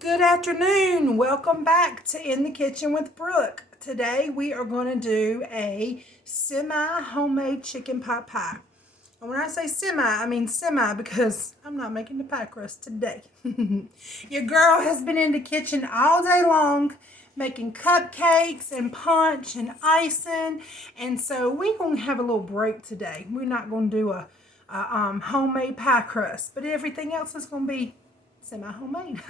Good afternoon. Welcome back to In the Kitchen with Brooke. Today we are going to do a semi-homemade chicken pot pie. And when I say semi, I mean semi because I'm not making the pie crust today. Your girl has been in the kitchen all day long making cupcakes and punch and icing. And so we're going to have a little break today. We're not going to do a homemade pie crust, but everything else is going to be semi-homemade.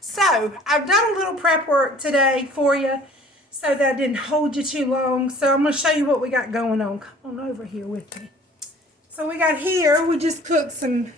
So I've done a little prep work today for you so that I didn't hold you too long. So I'm going to show you what we got going on. Come on over here with me. So we got here, we just cooked some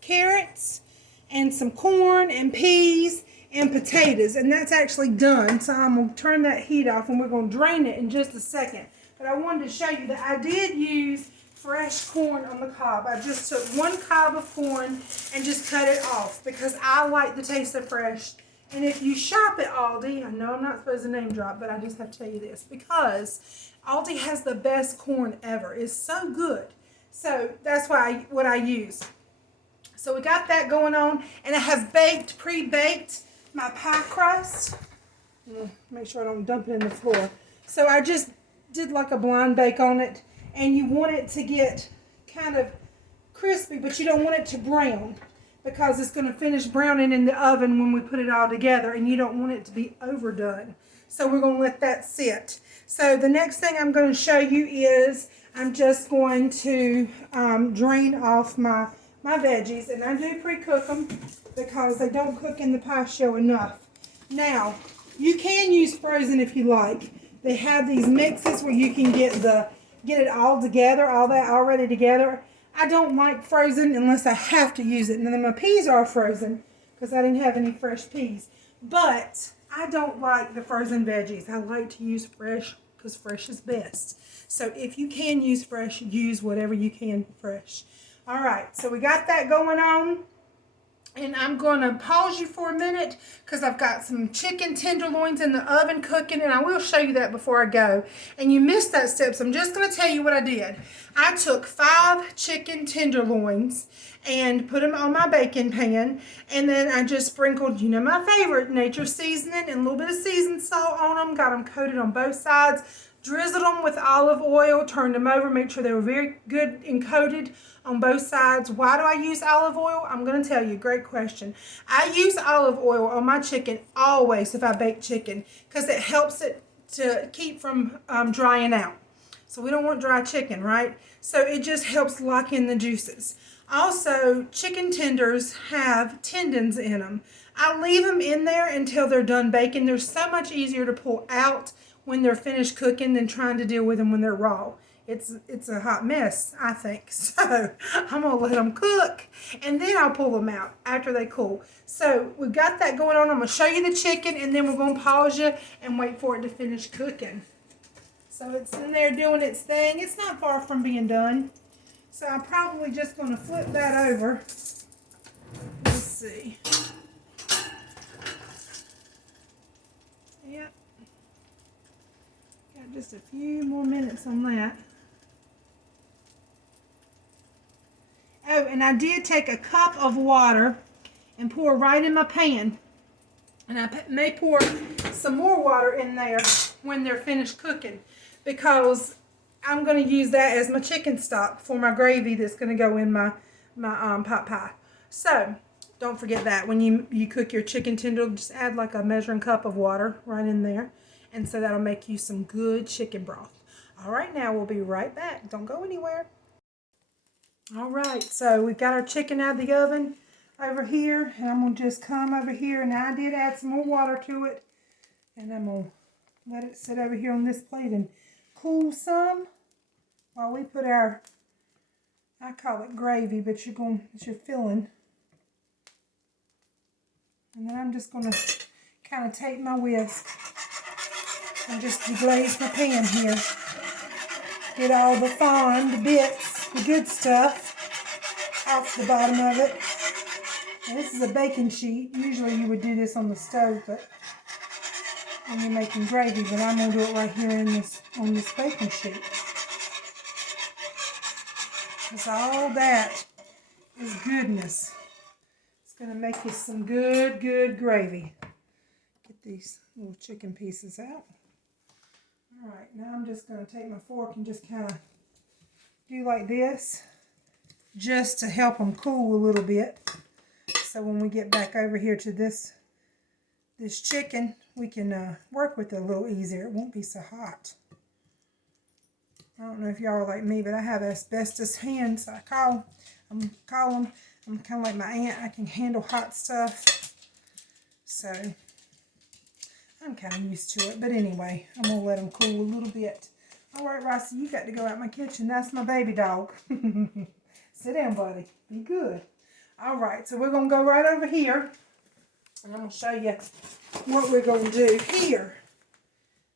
carrots and some corn and peas and potatoes, and that's actually done. So I'm going to turn that heat off and we're going to drain it in just a second. But I wanted to show you that I did use fresh corn on the cob. I just took one cob of corn and just cut it off because I like the taste of fresh. And if you shop at Aldi, I know I'm not supposed to name drop, but I just have to tell you this because Aldi has the best corn ever. It's so good. So that's what I use. So we got that going on, and I have pre-baked my pie crust. Make sure I don't dump it in the floor. So I just did like a blind bake on it, and you want it to get kind of crispy, but you don't want it to brown because it's going to finish browning in the oven when we put it all together, and you don't want it to be overdone. So we're going to let that sit. So the next thing I'm going to show you is I'm just going to drain off my veggies, and I do pre-cook them because they don't cook in the pie shell enough. Now, you can use frozen if you like. They have these mixes where you can get it all together, all that already together. I don't like frozen unless I have to use it. And then my peas are frozen because I didn't have any fresh peas. But I don't like the frozen veggies. I like to use fresh because fresh is best. So if you can use fresh, use whatever you can fresh. All right, so we got that going on. And I'm going to pause you for a minute because I've got some chicken tenderloins in the oven cooking, and I will show you that before I go. And you missed that step, so I'm just going to tell you what I did. I took 5 chicken tenderloins and put them on my baking pan, and then I just sprinkled, you know, my favorite, nature seasoning and a little bit of seasoned salt on them, got them coated on both sides, drizzled them with olive oil, turned them over, make sure they were very good and coated on both sides. Why do I use olive oil? I'm going to tell you. Great question. I use olive oil on my chicken always if I bake chicken because it helps it to keep from drying out. So we don't want dry chicken, right? So it just helps lock in the juices. Also, chicken tenders have tendons in them. I leave them in there until they're done baking. They're so much easier to pull out when they're finished cooking than trying to deal with them when they're raw. It's a hot mess, I think. So I'm going to let them cook, and then I'll pull them out after they cool. So we've got that going on. I'm going to show you the chicken, and then we're going to pause you and wait for it to finish cooking. So it's in there doing its thing. It's not far from being done. So I'm probably just going to flip that over. Let's see. Yep. Got just a few more minutes on that. Oh, and I did take a cup of water and pour right in my pan. And I may pour some more water in there when they're finished cooking because I'm going to use that as my chicken stock for my gravy that's going to go in my pot pie. So don't forget that when you cook your chicken tender, just add like a measuring cup of water right in there. And so that'll make you some good chicken broth. All right, now we'll be right back. Don't go anywhere. All right, so we've got our chicken out of the oven over here, and I'm going to just come over here, and I did add some more water to it, and I'm going to let it sit over here on this plate and cool some while we put our, I call it gravy, but it's your filling. And then I'm just going to kind of take my whisk and just deglaze my pan here. Get all the fond bits, the good stuff, off the bottom of it. Now, this is a baking sheet. Usually you would do this on the stove, but when you're making gravy, but I'm going to do it right here on this baking sheet. Because all that is goodness. It's gonna make you some good, good gravy. Get these little chicken pieces out. All right, now I'm just gonna take my fork and just kind of do like this, just to help them cool a little bit. So when we get back over here to this chicken, we can work with it a little easier. It won't be so hot. I don't know if y'all are like me, but I have asbestos hands. I call them. I'm kind of like my aunt. I can handle hot stuff. So I'm kind of used to it. But anyway, I'm going to let them cool a little bit. All right, Rossi, you got to go out my kitchen. That's my baby dog. Sit down, buddy. Be good. All right, so we're going to go right over here. And I'm going to show you what we're going to do here.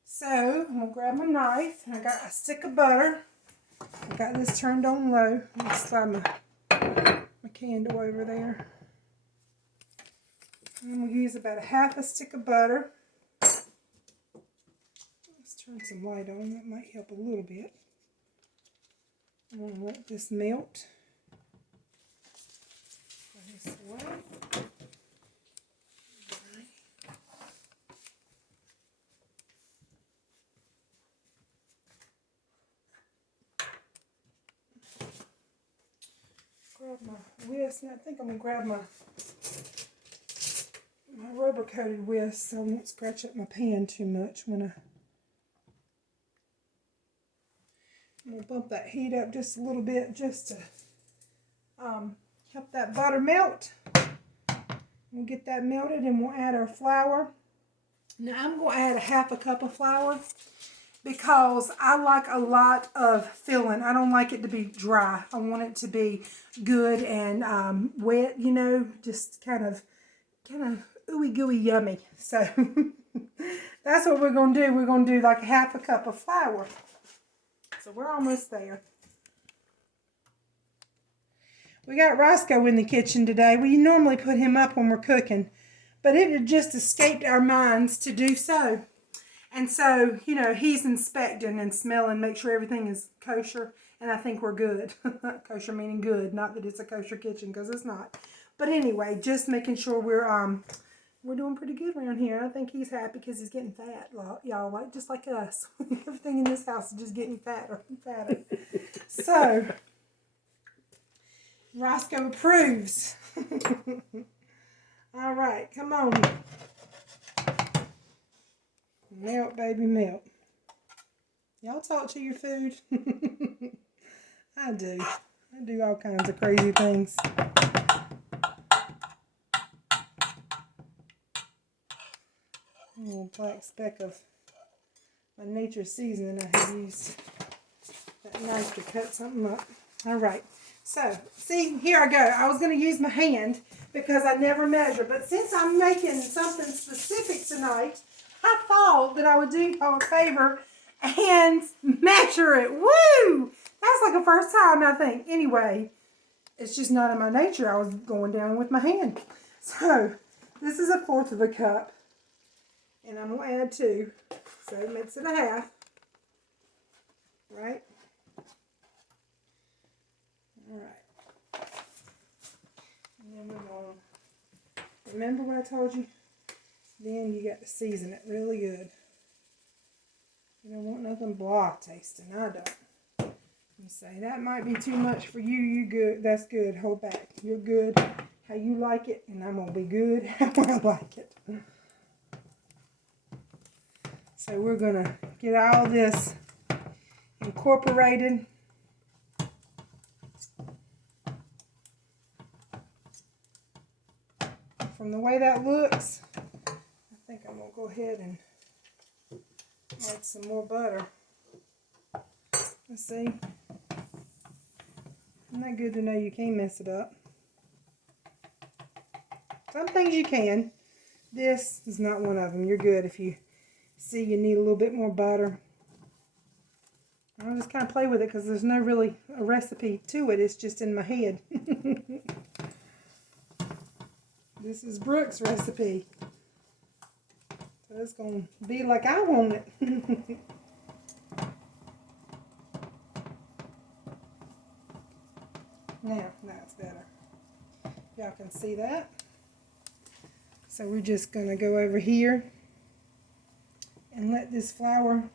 So I'm going to grab my knife. I got a stick of butter. I got this turned on low. I'm going to slide my candle over there. I'm going to use about a half a stick of butter. Let's turn some light on. That might help a little bit. I'm going to let this melt. Put this away. Grab my whisk, and I think I'm going to grab my rubber coated whisk so I won't scratch up my pan too much when I'm going to bump that heat up just a little bit just to help that butter melt. We'll get that melted and we'll add our flour. Now I'm going to add a half a cup of flour because I like a lot of filling. I don't like it to be dry. I want it to be good and wet, you know, just kind of ooey gooey yummy. So that's what we're going to do. We're going to do like half a cup of flour. So we're almost there. We got Roscoe in the kitchen today. We normally put him up when we're cooking, but it had just escaped our minds to do so. And so, you know, he's inspecting and smelling, make sure everything is kosher, and I think we're good. Kosher meaning good, not that it's a kosher kitchen, because it's not. But anyway, just making sure we're doing pretty good around here. I think he's happy because he's getting fat, y'all, like just like us. Everything in this house is just getting fatter and fatter. So, Roscoe approves. All right, come on. Melt, baby, melt. Y'all talk to your food? I do. I do all kinds of crazy things. A little black speck of my nature seasoning I have used that knife to cut something up. All right. So, see, here I go. I was going to use my hand because I never measure. But since I'm making something specific tonight, I thought that I would do y'all a favor and measure it. Woo! That's like a first time, I think. Anyway, it's just not in my nature. I was going down with my hand. So, this is 1/4 of a cup. And I'm going to add 2. So, it makes it a half. Right? Alright. And then we're going to, remember what I told you? Then you got to season it really good. You don't want nothing blah tasting. I don't. You say, that might be too much for you. You good. That's good. Hold back. You're good how you like it. And I'm going to be good how I like it. So we're going to get all this incorporated. From the way that looks, I think I'm going to go ahead and add some more butter. Let's see. Isn't that good to know you can't mess it up? Some things you can. This is not one of them. You're good if you see you need a little bit more butter. I'll just kind of play with it because there's no really a recipe to it. It's just in my head. This is Brooke's recipe. So it's going to be like I want it. Now, that's better. Y'all can see that. So we're just going to go over here and let this flour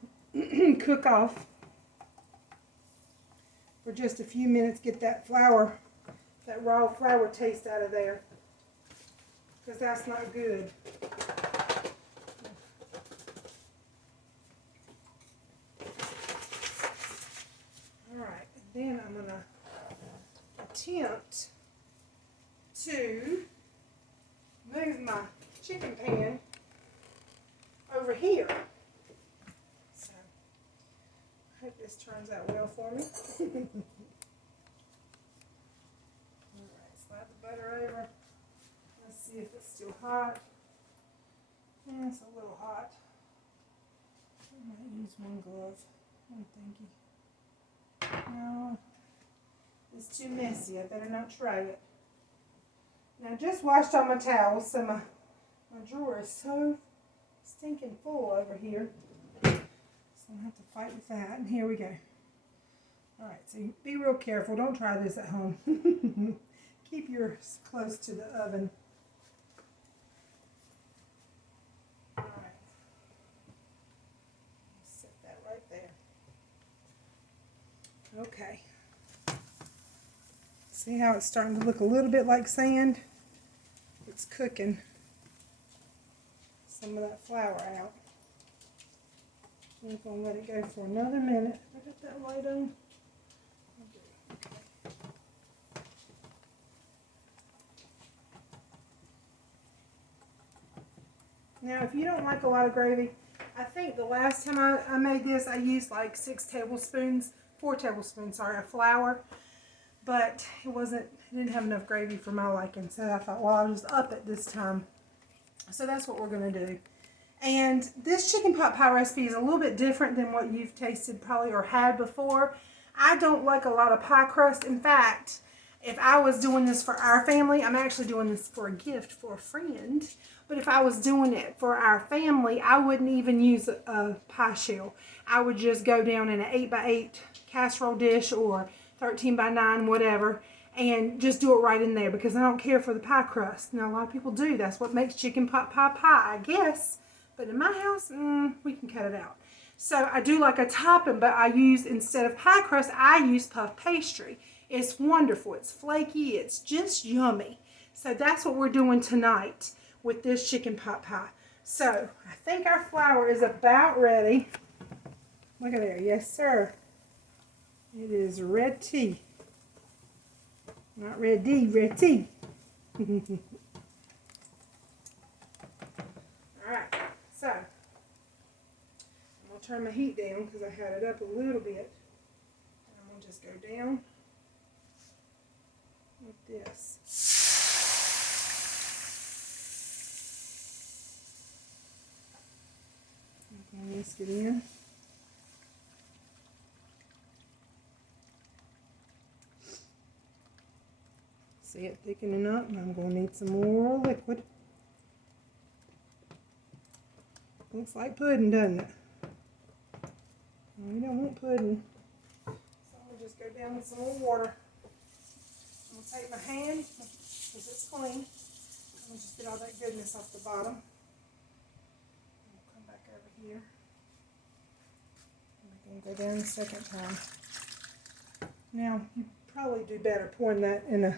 cook off for just a few minutes. Get that flour, that raw flour taste out of there, because that's not good. Alright, then I'm going to attempt to move my chicken pan over here. So, I hope this turns out well for me. Alright, slide the butter over. Let's see if it's still hot. Yeah, it's a little hot. I might use one glove. Oh, thank you. No, it's too messy. I better not try it. Now, I just washed all my towels, so my drawer is so stinking full over here. So I'm going to have to fight with that. And here we go. Alright, so be real careful. Don't try this at home. Keep yours close to the oven. Alright. Set that right there. Okay. See how it's starting to look a little bit like sand? It's cooking some of that flour out. I'm going to let it go for another minute. I got that light on. Now, if you don't like a lot of gravy, I think the last time I made this, I used like 4 tablespoons, sorry, of flour. But it didn't have enough gravy for my liking. So I thought, well, I'll just up it this time. So that's what we're going to do. And this chicken pot pie recipe is a little bit different than what you've tasted probably or had before. I don't like a lot of pie crust. In fact, if I was doing this for our family, I'm actually doing this for a gift for a friend. But if I was doing it for our family, I wouldn't even use a pie shell. I would just go down in an 8x8 casserole dish or 13x9, whatever, and just do it right in there, because I don't care for the pie crust. Now, a lot of people do. That's what makes chicken pot pie, I guess. But in my house, we can cut it out. So I do like a topping, but I use, instead of pie crust, I use puff pastry. It's wonderful. It's flaky. It's just yummy. So that's what we're doing tonight with this chicken pot pie. So I think our flour is about ready. Look at there. Yes, sir. It is red tea. Not red D, red tea. Alright, so I'm going to turn my heat down because I had it up a little bit. And I'm going to just go down with this. I'm going to whisk it in. See it thickening up, and I'm going to need some more liquid. Looks like pudding, doesn't it? We don't want pudding. So I'm going to just go down with some more water. I'm going to take my hand, because it's clean. I'm going to just get all that goodness off the bottom. I'll come back over here. I'm going to go down the second time. Now, you probably do better pouring that in a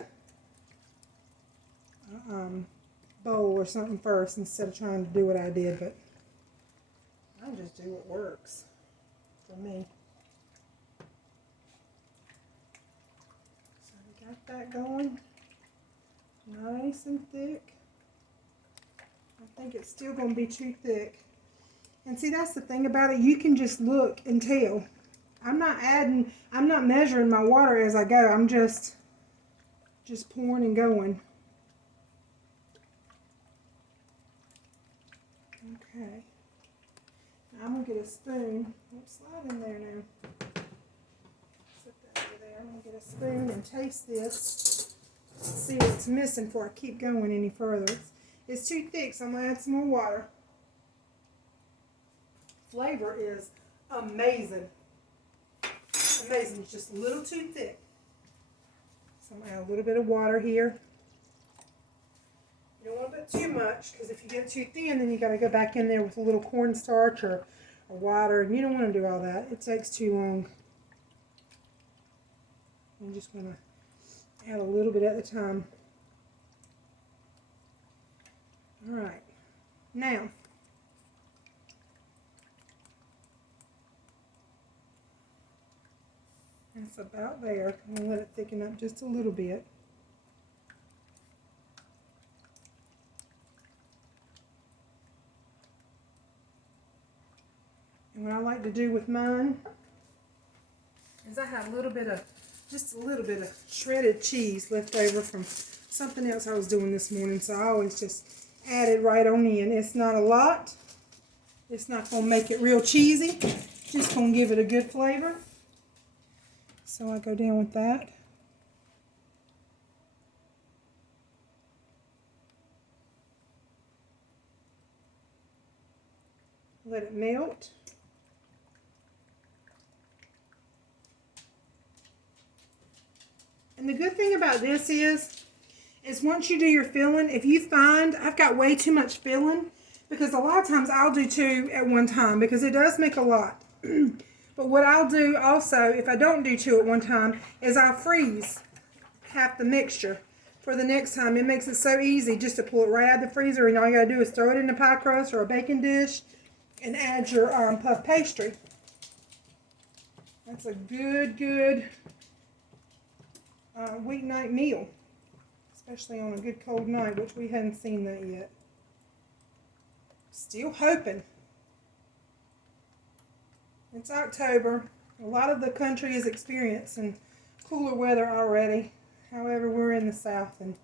bowl or something first instead of trying to do what I did, but I'll just do what works for me. So we got that going nice and thick. I think it's still going to be too thick. And see, that's the thing about it. You can just look and tell. I'm not measuring my water as I go. I'm just pouring and going. Okay. Now I'm going to get a spoon. Slide in there now. Set that over there. I'm going to get a spoon and taste this. See what's missing before I keep going any further. It's too thick, so I'm going to add some more water. Flavor is amazing. Amazing. It's just a little too thick. So I'm going to add a little bit of water here. You don't want to put too much, because if you get too thin, then you got to go back in there with a little cornstarch or water, and you don't want to do all that. It takes too long. I'm just going to add a little bit at a time. All right. Now, that's about there. I'm going to let it thicken up just a little bit. And what I like to do with mine is I have just a little bit of shredded cheese left over from something else I was doing this morning. So I always just add it right on in. It's not a lot. It's not going to make it real cheesy. Just going to give it a good flavor. So I go down with that. Let it melt. And the good thing about this is once you do your filling, if you find I've got way too much filling, because a lot of times I'll do 2 at one time because it does make a lot. But what I'll do also, if I don't do 2 at one time, is I'll freeze half the mixture for the next time. It makes it so easy just to pull it right out of the freezer, and all you gotta do is throw it in a pie crust or a baking dish and add your puff pastry. That's a good weeknight meal, especially on a good cold night, which we hadn't seen that yet. Still hoping. It's October. A lot of the country is experiencing cooler weather already. However, we're in the South and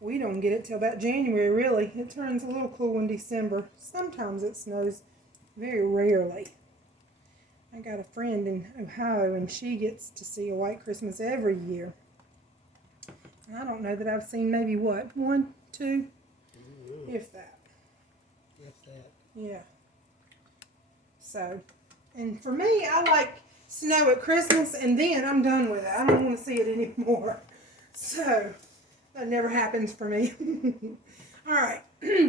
we don't get it till about January, really. It turns a little cool in December. Sometimes it snows, very rarely. I got a friend in Ohio and she gets to see a white Christmas every year. And I don't know that I've seen maybe what, 1, 2, if that. If that. Yeah. So, and for me, I like snow at Christmas and then I'm done with it. I don't want to see it anymore. So, that never happens for me. Alright,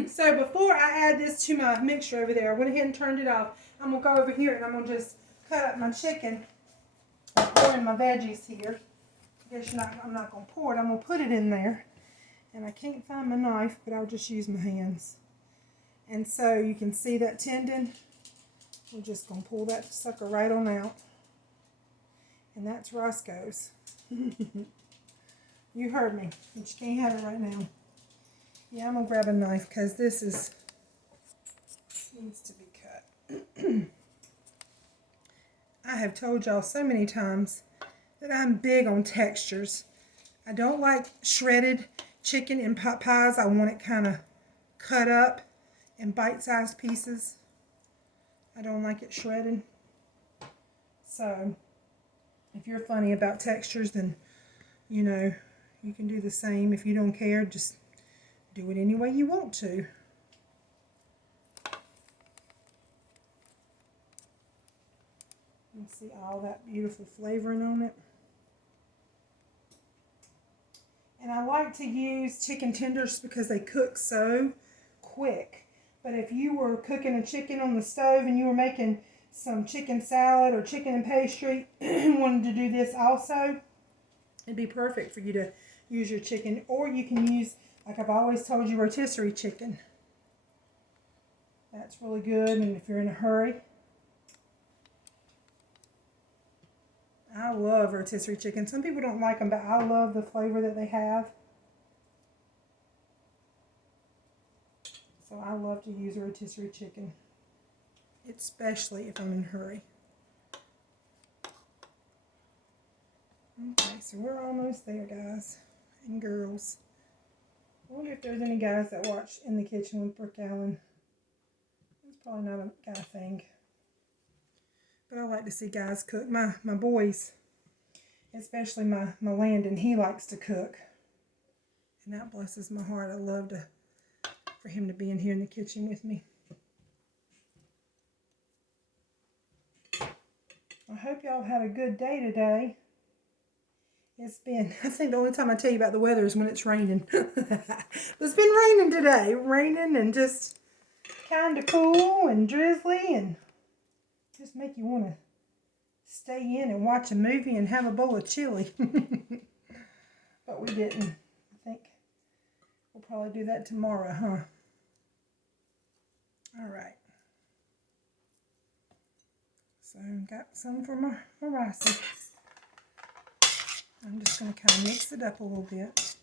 so before I add this to my mixture over there, I went ahead and turned it off. I'm going to go over here and I'm going to just cut up my chicken. I'm pouring my veggies here. I guess I'm not going to pour it. I'm going to put it in there. And I can't find my knife, but I'll just use my hands. And so you can see that tendon. We're just going to pull that sucker right on out. And that's Roscoe's. You heard me, but you can't have it right now. Yeah, I'm going to grab a knife because this needs to be cut. I have told y'all so many times that I'm big on textures. I don't like shredded chicken in pot pies. I want it kind of cut up in bite-sized pieces. I don't like it shredded. So, if you're funny about textures, then, you know, you can do the same. If you don't care, just do it any way you want to. You see all that beautiful flavoring on it. And I like to use chicken tenders because they cook so quick. But if you were cooking a chicken on the stove and you were making some chicken salad or chicken and pastry and wanted to do this also, it'd be perfect for you to use your chicken. Or you can use, like I've always told you, rotisserie chicken. That's really good, and if you're in a hurry. I love rotisserie chicken. Some people don't like them, but I love the flavor that they have. So I love to use a rotisserie chicken, especially if I'm in a hurry. Okay, so we're almost there, guys and girls. I wonder if there's any guys that watch In the Kitchen with Brooke Allen. It's probably not a guy thing. But I like to see guys cook. My boys, especially my Landon, he likes to cook. And that blesses my heart. I love for him to be in here in the kitchen with me. I hope y'all had a good day today. It's been, I think the only time I tell you about the weather is when it's raining. It's been raining today. Raining and just kind of cool and drizzly and just make you want to stay in and watch a movie and have a bowl of chili. But we didn't. I think we'll probably do that tomorrow, huh? All right. So got some for my rice. I'm just going to kind of mix it up a little bit.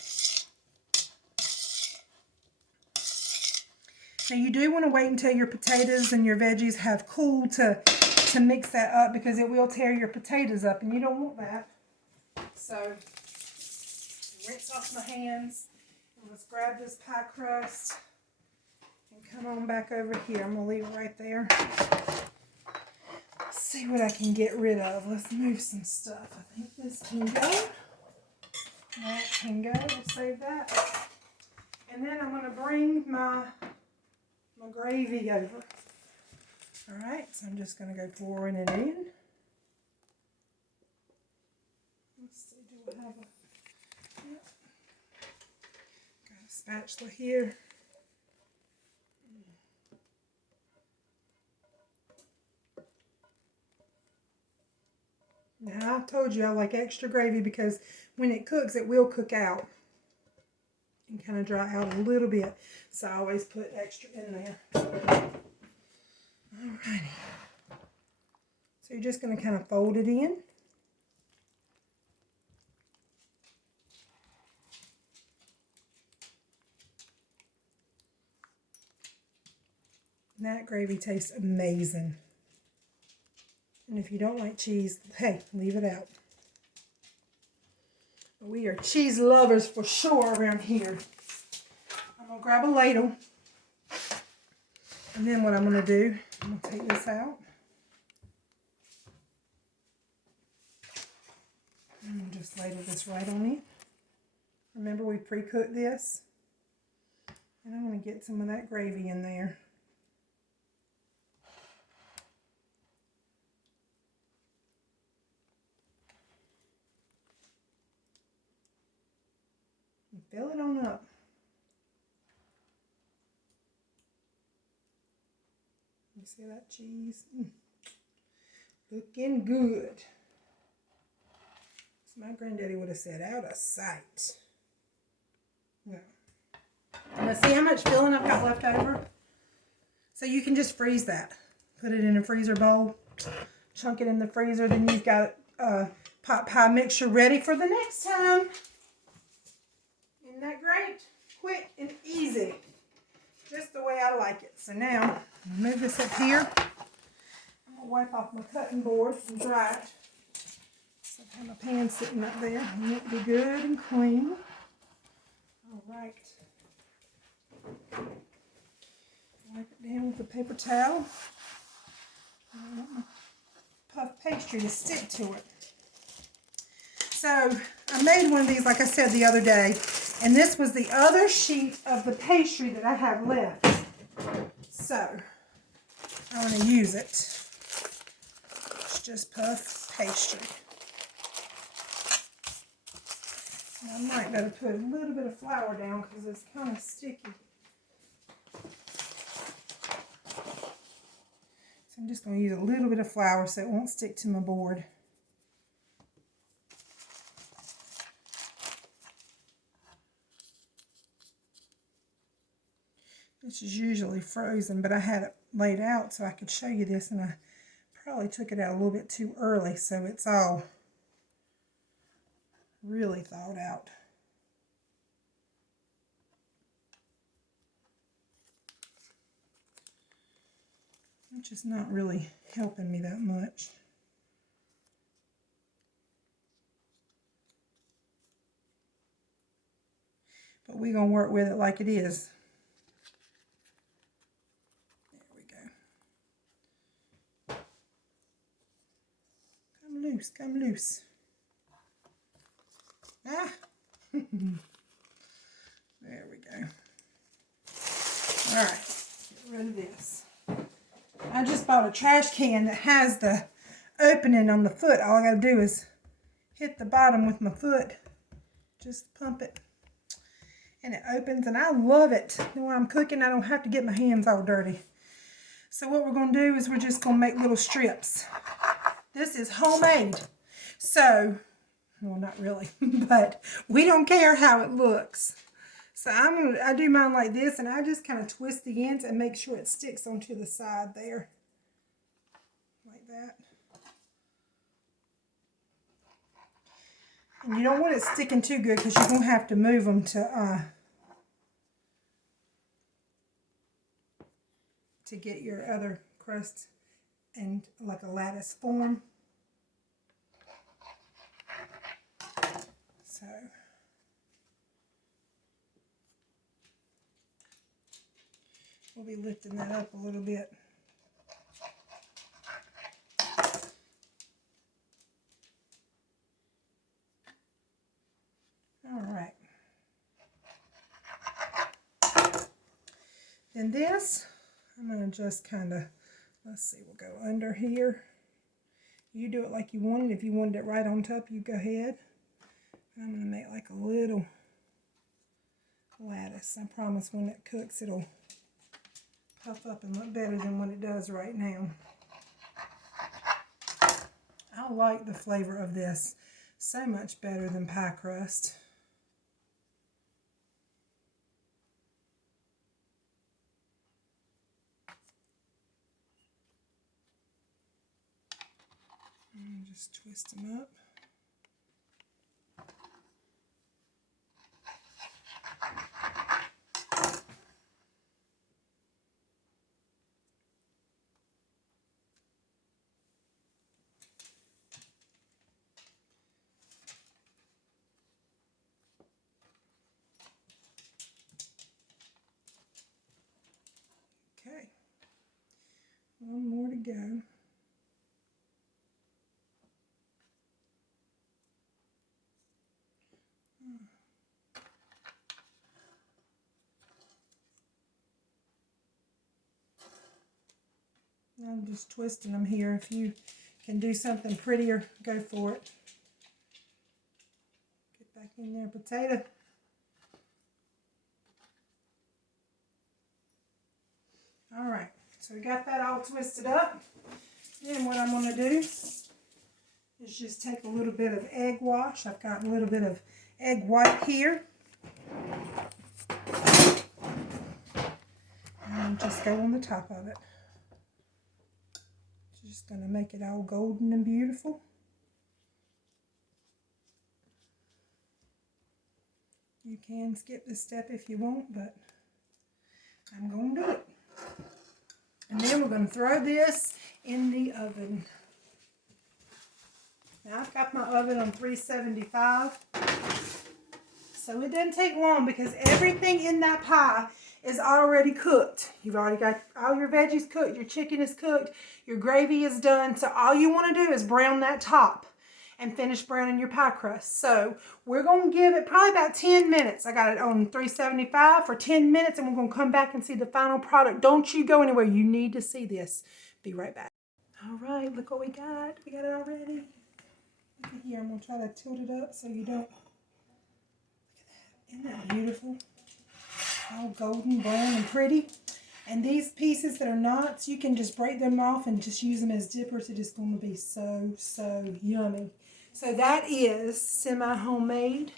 Now you do want to wait until your potatoes and your veggies have cooled to mix that up, because it will tear your potatoes up and you don't want that. So rinse off my hands. And let's grab this pie crust and come on back over here. I'm going to leave it right there. Let's see what I can get rid of. Let's move some stuff. I think this can go. That can go. We'll save that. And then I'm going to bring my gravy over. Alright, so I'm just going to go pouring it in. Let's see, do I have a... Yep. Got a spatula here. Now, I told you I like extra gravy because when it cooks, it will cook out and kind of dry out a little bit. So I always put extra in there. Alrighty. So you're just going to kind of fold it in. That gravy tastes amazing. And if you don't like cheese, hey, leave it out. But we are cheese lovers for sure around here. I'm going to grab a ladle. And then what I'm going to do, I'm going to take this out. And I'll just ladle this right on in. Remember, we pre-cooked this. And I'm going to get some of that gravy in there. And fill it on up. You see that cheese? Looking good. So my granddaddy would have said, out of sight. Yeah. Now see how much filling I've got left over? So you can just freeze that. Put it in a freezer bowl. Chunk it in the freezer. Then you've got a pot pie mixture ready for the next time. Isn't that great? Quick and easy. Just the way I like it. So now, move this up here. I'm going to wipe off my cutting board and dry it. So I have my pan sitting up there. And it will be good and clean. All right. Wipe it down with a paper towel. I want my puff pastry to stick to it. So I made one of these, like I said, the other day. And this was the other sheet of the pastry that I have left. So I want to use it. It's just puff pastry. And I might better put a little bit of flour down because it's kind of sticky. So I'm just going to use a little bit of flour so it won't stick to my board. This is usually frozen, but I had it laid out so I could show you this, and I probably took it out a little bit too early, so it's all really thawed out. Which is not really helping me that much. But we're going to work with it like it is. Come loose. Ah! There we go. Alright, get rid of this. I just bought a trash can that has the opening on the foot. All I gotta do is hit the bottom with my foot. Just pump it. And it opens, and I love it. And when I'm cooking, I don't have to get my hands all dirty. So what we're going to do is we're just going to make little strips. This is homemade. So, well, not really, but we don't care how it looks. So I do mine like this, and I just kind of twist the ends and make sure it sticks onto the side there. Like that. And you don't want it sticking too good because you're going to have to move them to get your other crust and like a lattice form. So we'll be lifting that up a little bit. All right. Then this, I'm going to just kind of, let's see, we'll go under here. You do it like you want it. If you wanted it right on top, you go ahead. I'm going to make like a little lattice. I promise when it cooks, it'll puff up and look better than what it does right now. I like the flavor of this so much better than pie crust. And just twist them up. Okay, one more to go. I'm just twisting them here. If you can do something prettier, go for it. Get back in there, potato. All right, so we got that all twisted up. Then what I'm going to do is just take a little bit of egg wash. I've got a little bit of egg white here. And just go on the top of it. Just going to make it all golden and beautiful. You can skip this step if you want, but I'm going to do it. And then we're going to throw this in the oven. Now I've got my oven on 375. So it doesn't take long because everything in that pie is already cooked. You've already got all your veggies cooked, your chicken is cooked, your gravy is done. So all you want to do is brown that top and finish browning your pie crust. So we're going to give it probably about 10 minutes. I got it on 375 for 10 minutes, and we're going to come back and see the final product. Don't you go anywhere. You need to see this. Be right back. All right, look what we got. We got it already. Look at here. I'm going to try to tilt it up so you don't. Look at that. Isn't that beautiful? All golden, brown, and pretty. And these pieces that are knots, you can just break them off and just use them as dippers. It is going to be so, so yummy. So that is semi-homemade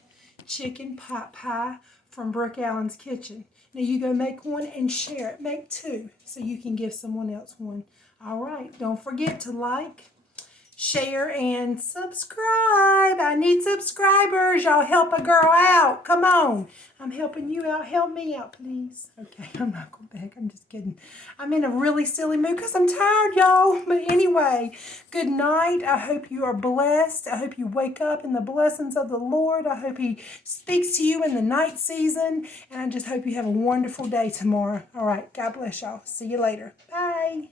chicken pot pie from Brooke Allen's Kitchen. Now you go make one and share it. Make two so you can give someone else one. All right, don't forget to like, share, and subscribe. I need subscribers. Y'all help a girl out. Come on. I'm helping you out. Help me out, please. Okay, I'm not going back. I'm just kidding. I'm in a really silly mood because I'm tired, y'all. But anyway, good night. I hope you are blessed. I hope you wake up in the blessings of the Lord. I hope He speaks to you in the night season. And I just hope you have a wonderful day tomorrow. All right, God bless y'all. See you later. Bye.